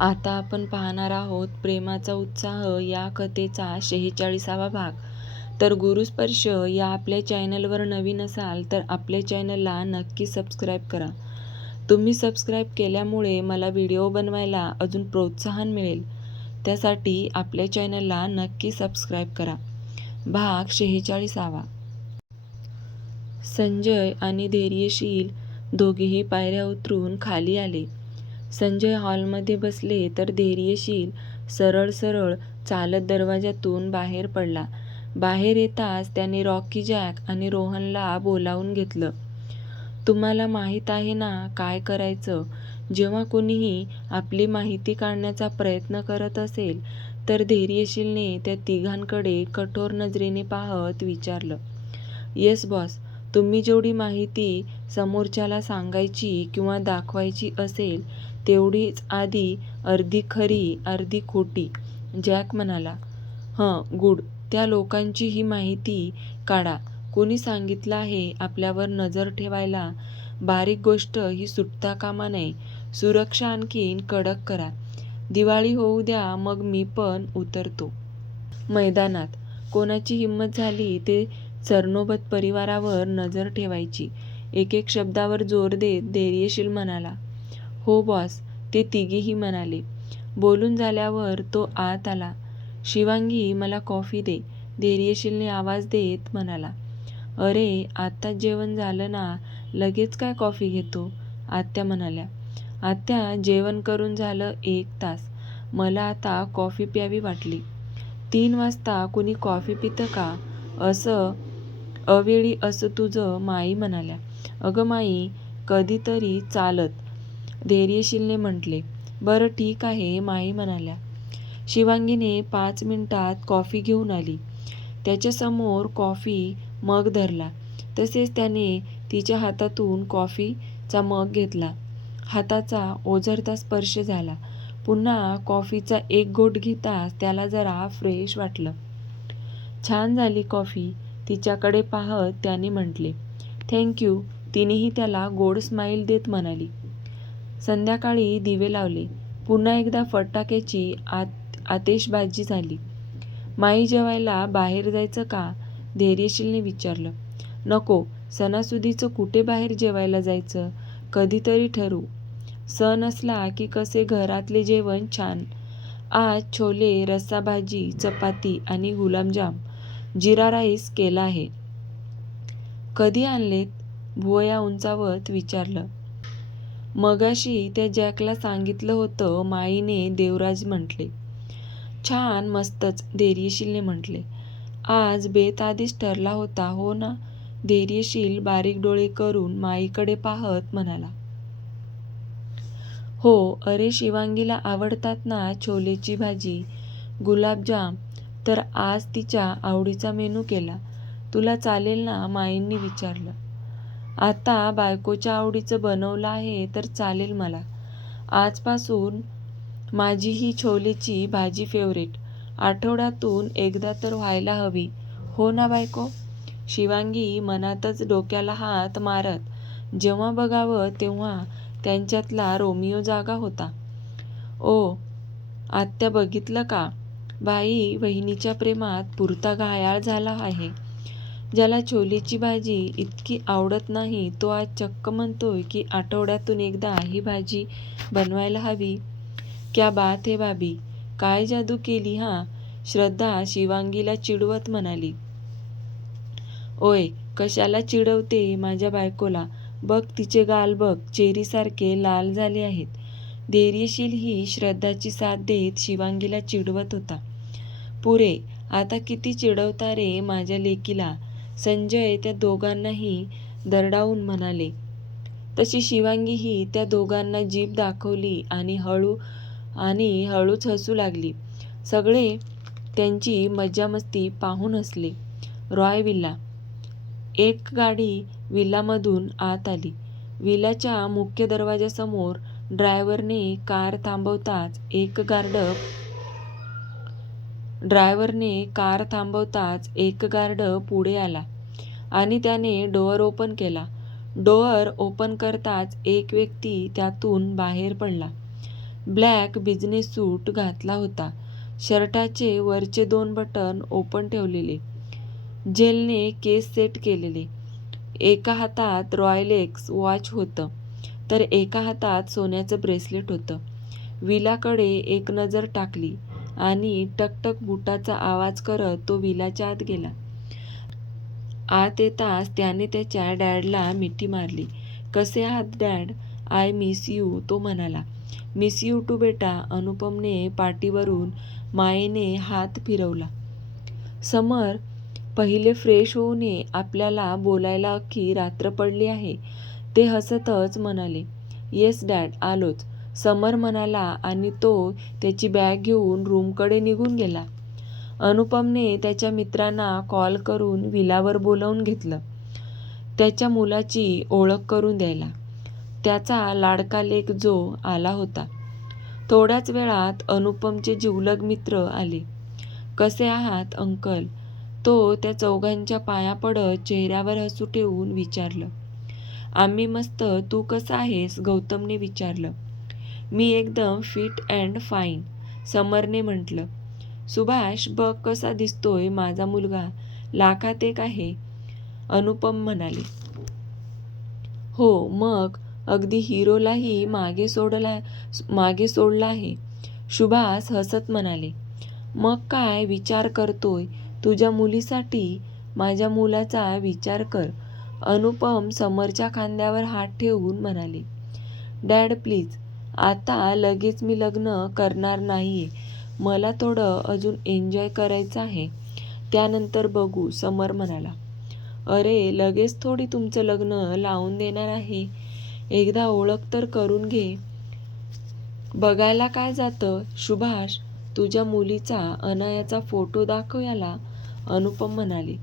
आता आपण पाहणार आहोत प्रेमाचा उत्साह या कथेचा 46वा भाग. तर गुरुस्पर्श या आपल्या चॅनलवर नवीन असाल तर आपल्या चॅनलला नक्की सबस्क्राईब करा. तुम्ही सबस्क्राईब केल्यामुळे मला व्हिडिओ बनवायला अजून प्रोत्साहन मिळेल. त्यासाठी आपल्या चॅनलला नक्की सबस्क्राईब करा. भाग 46वा. संजय आणि धैर्यशील दोघेही पायऱ्या उतरून खाली आले. संजय हॉलमध्ये बसले तर धैर्यशील सरळ सरळ चालत दरवाजातून बाहेर पडला. बाहेर येताच त्याने रॉकी जॅक आणि रोहनला बोलावून घेतलं. तुम्हाला माहीत आहे ना काय करायचं? जेव्हा कोणीही आपली माहिती काढण्याचा प्रयत्न करत असेल तर धैर्यशीलने त्या तिघांकडे कठोर नजरेने पाहत विचारलं. येस बॉस, तुम्ही जेवढी माहिती समोरच्याला सांगायची किंवा दाखवायची असेल तेवढीच आधी अर्धी खरी अर्धी खोटी, जॅक म्हणाला. गुड. त्या लोकांची ही माहिती काढा. कोणी सांगितलं आहे आपल्यावर नजर ठेवायला? बारीक गोष्ट ही सुटता कामा नये. सुरक्षा आणखीन कडक करा. दिवाळी होऊ द्या मग मी पण उतरतो मैदानात. कोणाची हिंमत झाली ते चरनोबत परिवारावर नजर ठेवायची. एक एक शब्दावर जोर देत धैर्यशील म्हणाला. हो बॉस, ते तिघेही म्हणाले. बोलून झाल्यावर तो आत आला. शिवांगी मला कॉफी दे, धैर्यशीलने आवाज देत म्हणाला. अरे आत्ताच जेवण झालं ना, लगेच काय कॉफी घेतो? आत्या म्हणाल्या. आत्या, जेवण करून झालं 1 तास. मला आता कॉफी प्यावी वाटली. 3 वाजता कुणी कॉफी पितं का? असं अवेळी असं तुझं? माई म्हणाल्या. अगं माई, कधीतरी चालत, धैर्यशीलने म्हटले. बरं ठीक आहे, माई म्हणाल्या. शिवांगीने 5 मिनिटात कॉफी घेऊन आली. त्याच्यासमोर कॉफी मग धरला. तसेच त्याने तिच्या हातातून कॉफीचा मग घेतला. हाताचा ओझरता स्पर्श झाला. पुन्हा कॉफीचा एक घोट घेताच त्याला जरा फ्रेश वाटलं. छान झाली कॉफी, तिच्याकडे पाहत त्याने म्हटले. थँक्यू, तिनेही त्याला गोड स्माईल देत म्हणाली. संध्याकाळी दिवे लावले. पुन्हा एकदा फटाक्याची आतिषबाजी झाली. माई, जेवायला बाहेर जायचं का? धैर्यशीलने विचारलं. नको, सणासुदीचं कुठे बाहेर जेवायला जायचं? कधीतरी ठरवू. सण असला की कसे घरातले जेवण छान. आज छोले, रस्सा भाजी, चपाती आणि गुलाबजाम, जिरा राईस केला आहे. कधी आणलेत? भुवया उंचावत विचारलं. मगाशी त्या जॅकला सांगितलं होतं, माईने देवराज म्हटले. छान, मस्तच, धैर्यशीलने म्हटले. आज बेत आधीच ठरला होता हो ना? धैर्यशील बारीक डोळे करून माईकडे पाहत म्हणाला. हो. अरे शिवांगीला आवडतात ना छोलेची भाजी, गुलाबजाम, तर आज तिच्या आवडीचा मेनू केला. तुला चालेल ना? माईंनी विचारलं. आता बायकोच्या आवडीचं बनवलं आहे तर चालेल मला. आजपासून माझी ही छोलेची भाजी फेवरेट. आठवड्यातून एकदा तर व्हायला हवी, हो ना बायको? शिवांगी मनातच डोक्याला हात मारत जेव्हा बघावं तेव्हा त्यांच्यातला रोमिओ जागा होता. ओ आत्या, बघितलं का? बाई वहिनीच्या प्रेमात पुरता घायाळ झाला आहे. ज्याला छोलेची भाजी इतकी आवडत नाही तो आज चक्क म्हणतोय की आठवड्यातून एकदा ही भाजी बनवायला हवी. क्या बात है भाभी, काय जादू केली हा? श्रद्धा शिवांगीला चिडवत म्हणाली. ओय, कशाला चिडवते माझ्या बायकोला? बघ तिचे गाल बघ, चेरीसारखे लाल झाले आहेत. धैर्यशील ही श्रद्धाची साथ देत शिवांगीला चिडवत होता. पुरे, आता किती चिडवता रे माझ्या लेकीला? संजय त्या दोघांनाही दरडावून म्हणाले. तशी शिवांगीही त्या दोघांना जीभ दाखवली आणि हळूच हसू लागली. सगळे त्यांची मज्जामस्ती पाहून हसले. रॉय विल्ला. एक गाडी विल्लामधून आत आली. विल्लाच्या मुख्य दरवाजासमोर ड्रायव्हरने कार थांबवताच एक गार्ड पुढे आला आणि त्याने डोअर ओपन केला. डोअर ओपन करताच एक व्यक्ती त्यातून बाहेर पडला. ब्लॅक बिझनेस सूट घातला होता. शर्टाचे वरचे 2 बटन ओपन ठेवलेले. जेलने केस सेट केलेले. एका हातात रॉयलेक्स वॉच होतं, तर एका हातात सोन्याचं ब्रेसलेट होतं. विलाकडे एक नजर टाकली आणि टकटक बुटाचा आवाज करत तो विलाच्या आत गेला. आत येताच त्याने त्याच्या डॅडला मिठी मारली. "कसे आहात डॅड? आय मिस यू" तो म्हणाला. "मिस यू टू बेटा." अनुपमने पाठीवरून मायेने हात फिरवला. "समर, पहिले फ्रेश होऊन ये. आपल्याला बोलायला अख्खी रात्र पडली आहे." ते हसतच म्हणाले. "येस डॅड, आलोच," समर म्हणाला आणि तो त्याची बॅग घेऊन रूमकडे निघून गेला. अनुपमने त्याच्या मित्रांना कॉल करून विलावर बोलावून घेतलं, त्याच्या मुलाची ओळख करून द्यायला. त्याचा लाडका लेक जो आला होता. थोड्याच वेळात अनुपमचे जिवलग मित्र आले. "कसे आहात अंकल?" तो त्या चौघांच्या पाया पडत चेहऱ्यावर हसू ठेवून विचारलं. "आम्ही मस्त. तू कसा आहेस?" गौतमने विचारलं. "मी एकदम फिट अँड फाईन," समरने म्हटलं. "सुभाष, बघ कसा दिसतोय माझा मुलगा. लाखात एक आहे," अनुपम म्हणाले. "हो मग, अगदी हिरोलाही मागे सोडलं आहे," सुभाष हसत म्हणाले. "मग काय विचार करतोय तुझ्या मुलीसाठी? माझ्या मुलाचा विचार कर," अनुपम समरच्या खांद्यावर हात ठेवून म्हणाले. "डॅड प्लीज, आता लगेच मी लग्न करणार नाहीये. मला थोडं अजून एन्जॉय करायचं आहे. त्यानंतर बघू," समर म्हणाला. "अरे, लगेच थोडी तुमचं लग्न लावून देणार आहे. एकदा ओळख तर करून घे. बघायला काय जातं?" "सुभाष, तुझ्या मुलीचा अनायाचा फोटो दाखव याला," अनुपम म्हणाले.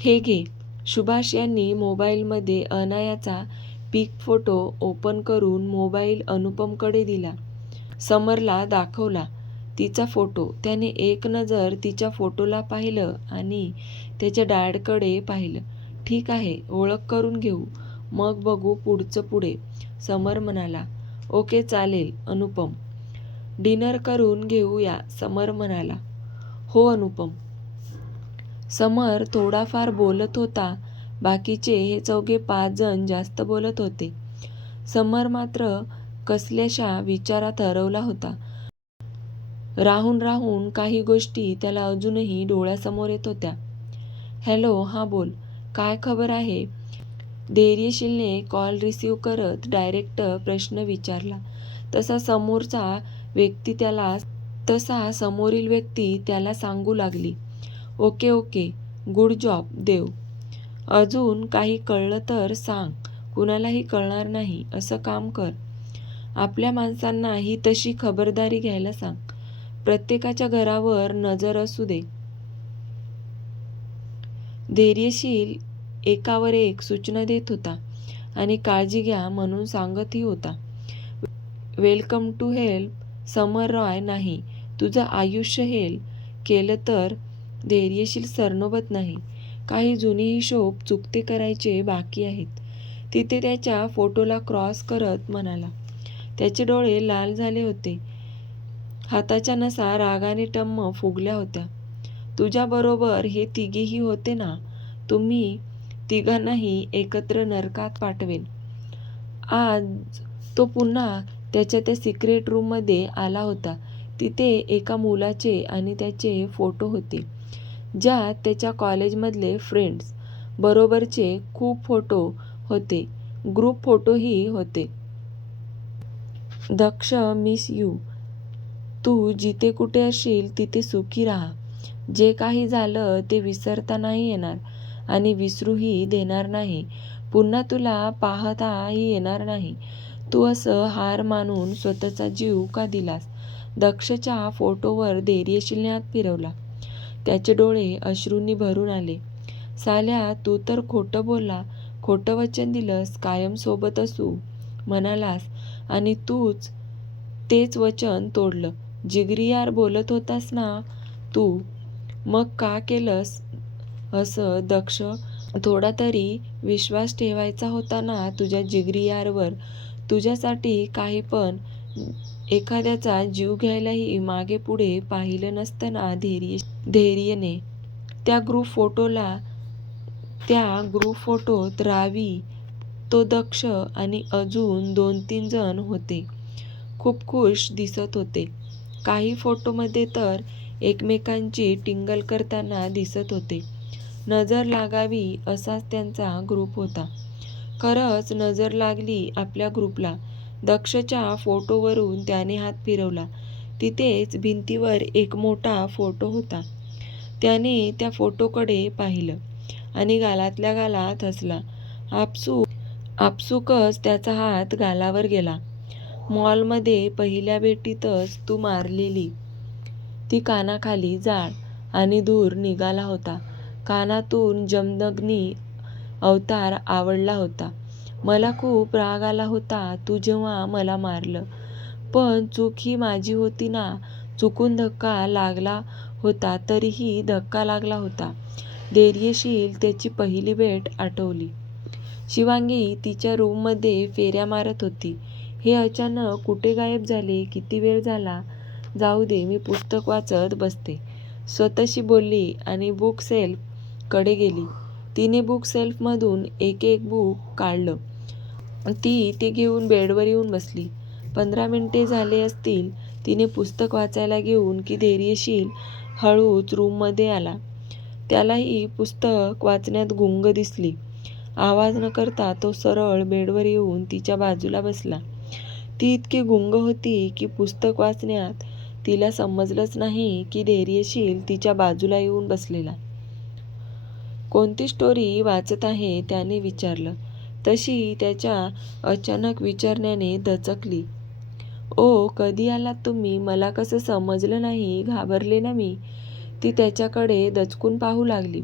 "हे घे." सुभाष यांनी मोबाईलमध्ये अनायाचा पिक फोटो ओपन करून मोबाईल अनुपमकडे दिला. समरला दाखवला तिचा फोटो. त्याने एक नजर तिच्या फोटोला पाहिलं आणि त्याच्या डॅडकडे पाहिलं. "ठीक आहे, ओळख करून घेऊ, मग बघू पुढचं पुढे," समर म्हणाला. "ओके चालेल अनुपम. डिनर करून घेऊया," समर म्हणाला. "हो अनुपम." समर थोडाफार बोलत होता. बाकीचे हे चौघे 5 जण जास्त बोलत होते. समर मात्र कसल्याशा विचारात हरवला होता. राहून राहून काही गोष्टी त्याला अजूनही डोळ्यासमोर येत होत्या. "हॅलो, हां बोल. काय खबर आहे?" धैर्यशीलने कॉल रिसीव्ह करत डायरेक्ट प्रश्न विचारला. तसा समोरील व्यक्ती त्याला सांगू लागली. "ओके ओके, गुड जॉब देव. अजून काही कळलं तर सांग. कुणालाही कळणार नाही असं काम कर. आपल्या माणसांना ही तशी खबरदारी घ्यायला सांग. प्रत्येकाच्या घरावर नजर असू दे." धैर्यशील एकावर एक सूचना देत होता आणि काळजी घ्या म्हणून सांगतही होता. "वेलकम टू हेल्प समर रॉय नाही. तुझं आयुष्य हेल केलं तर धैर्यशील सरनोबत नाही. काही जुने हिशोब चुकते करायचे बाकी आहेत." तिथे त्याच्या फोटोला क्रॉस करत म्हणाला. त्याचे डोळे लाल झाले होते. हाताच्या नसा रागाने टम्म फुगल्या होत्या. "तुझ्याबरोबर हे तिघेही होते ना? तुम्ही तिघांनाही एकत्र नरकात पाठवेन." आज तो पुन्हा त्याच्या त्या सिक्रेट रूममध्ये आला होता. तिथे एका मुलाचे आणि त्याचे फोटो होते, ज्यात त्याच्या कॉलेजमधले फ्रेंड्स बरोबरचे खूप फोटो होते. ग्रुप फोटोही होते. "दक्ष, मिस यू. तू जिथे कुठे असशील तिथे सुखी राहा. जे काही झालं ते विसरता नाही येणार आणि विसरूही देणार नाही. पुन्हा तुला पाहताही येणार नाही. तू असं हार मानून स्वतःचा जीव का दिलास?" दक्षच्या फोटोवर धैर्यशीलने हात फिरवला. त्याचे डोळे अश्रूंनी भरून आले. "साल्या, तू तर खोटं बोलला. खोटं वचन दिलंस. कायम सोबत असू म्हणालास आणि तूच तेच वचन तोडलं. जिगरी यार बोलत होतास ना तू. मग का केलंस असं दक्ष? थोडा तरी विश्वास ठेवायचा होता ना तुझ्या जिगरी यारवर. तुझ्यासाठी काही पण एखाद्याचा जीव घ्यायलाही मागे पुढे पाहिलं नसताना धैर्याने त्या ग्रुप फोटोत रावी, तो दक्ष आणि अजून 2-3 जण होते. खूप खुश दिसत होते. काही फोटोमध्ये तर एकमेकांची टिंगल करताना दिसत होते. नजर लागावी असाच त्यांचा ग्रुप होता. खरंच नजर लागली आपल्या ग्रुपला. दक्षच्या फोटोवरून त्याने हात फिरवला. तिथेच भिंतीवर एक मोठा फोटो होता. त्याने त्या फोटोकडे पाहिलं आणि गालातल्या गालात हसला. आपसुकच त्याचा हात गालावर गेला. मॉलमध्ये पहिल्या भेटीतच तू मारलेली ती कानाखाली जाळ आणि धूर निघाला होता. कानातून जमदग्नी अवतार आवडला होता. मला खूप राग आला होता तू जेव्हा मला मारलं. पण चूक ही माझी होती ना. चुकून धक्का लागला होता तरीही धक्का लागला होता. धैर्यशील त्याची पहिली भेट आठवली. शिवांगी तिच्या रूममध्ये फेऱ्या मारत होती. हे अचानक कुठे गायब झाले? किती वेळ झाला? जाऊ दे, मी पुस्तक वाचत बसते, स्वतःशी बोलली आणि बुक सेल्फ कडे गेली. तिने बुक सेल्फमधून एक बुक काढलं. ती ते घेऊन बेडवर येऊन बसली. 15 मिनिटे झाले असतील तिने पुस्तक वाचायला घेऊन की धैर्यशील हळूच रूममध्ये आला. त्यालाही पुस्तक वाचण्यात गुंग दिसली. आवाज न करता तो सरळ बेडवर येऊन तिच्या बाजूला बसला. ती इतकी गुंग होती की पुस्तक वाचण्यात तिला समजलंच नाही की धैर्यशील तिच्या बाजूला येऊन बसलेला. कोणती स्टोरी वाचत आहे? त्याने विचारलं. तशी त्याच्या अचानक विचारण्याने दचकली. ओ, कधी आलात तुम्ही? मला कसं समजलं नाही? घाबरले ना मी. ती त्याच्याकडे दचकून पाहू लागली.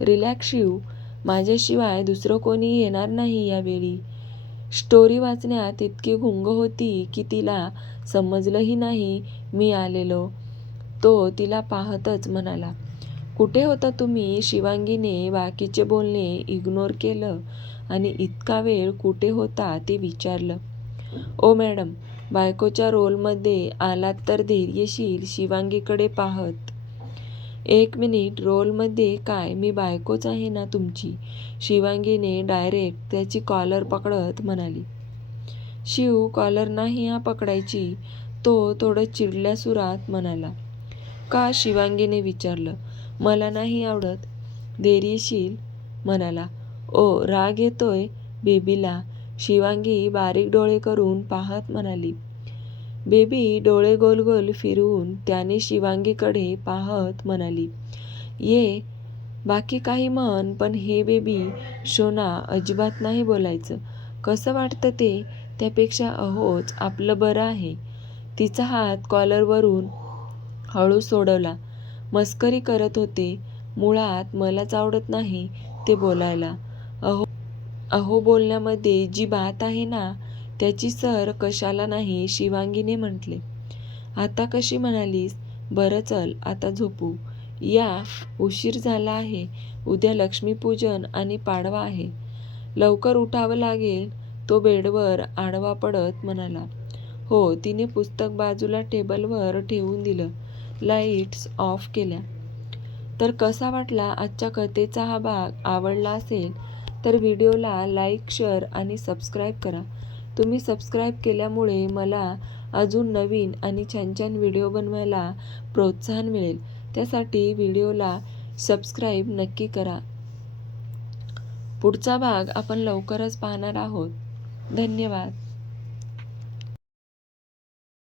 रिलॅक्स शिव, माझ्याशिवाय दुसरं कोणी येणार नाही यावेळी. स्टोरी वाचण्यात इतकी गुंग होती की तिला समजलंही नाही मी आलेलो. तो तिला पाहतच म्हणाला. कुठे होता तुम्ही? शिवांगीने बाकीचे बोलणे इग्नोर केलं आणि इतका वेळ कुठे होता ते विचारलं. ओ मॅडम, बायकोच्या रोलमध्ये आलात तर धैर्यशील शिवांगीकडे पाहत. 1 मिनिट, रोलमध्ये काय? मी बायकोच आहे ना तुमची. शिवांगीने डायरेक्ट त्याची कॉलर पकडत म्हणाली. शिव, कॉलर नाही हा पकडायची, तो थोडं चिडल्या सुरात म्हणाला. का? शिवांगीने विचारलं. मला नाही आवडत, धैर्यशील म्हणाला. ओ, राग येतोय बेबीला? शिवांगी बारीक डोळे करून पाहत म्हणाली. बेबी डोळे गोल गोल फिरवून त्याने शिवांगीकडे पाहत म्हणाली. ये, बाकी काही म्हण, पण हे बेबी शोना अजिबात नाही बोलायचं. कसं वाटतं ते? त्यापेक्षा अहोच आपलं बरं आहे. तिचा हात कॉलरवरून हळू सोडवला. मस्करी करत होते. मुळात मलाच आवडत नाही ते बोलायला. अहो बोलण्यामध्ये जी बात आहे ना, त्याची सर कशाला नाही, शिवांगीने म्हटले. आता कशी म्हणालीस? बरं चल, आता झोपू या, उशीर झाला आहे. उद्या लक्ष्मीपूजन आणि पाडवा आहे. लवकर उठावं लागेल. तो बेडवर आडवा पडत म्हणाला. हो. तिने पुस्तक बाजूला टेबलवर ठेवून दिलं. लाईट्स ऑफ केल्या. तर कसा वाटला आजच्या कथेचा हा भाग? आवडला असेल तर व्हिडिओला लाईक, शेअर आणि सबस्क्राईब करा. तुम्ही सबस्क्राईब केल्यामुळे मला अजून नवीन आणि छान छान व्हिडिओ बनवायला प्रोत्साहन मिळेल. त्यासाठी व्हिडिओला सबस्क्राईब नक्की करा. पुढचा भाग आपण लवकरच पाहणार आहोत. धन्यवाद.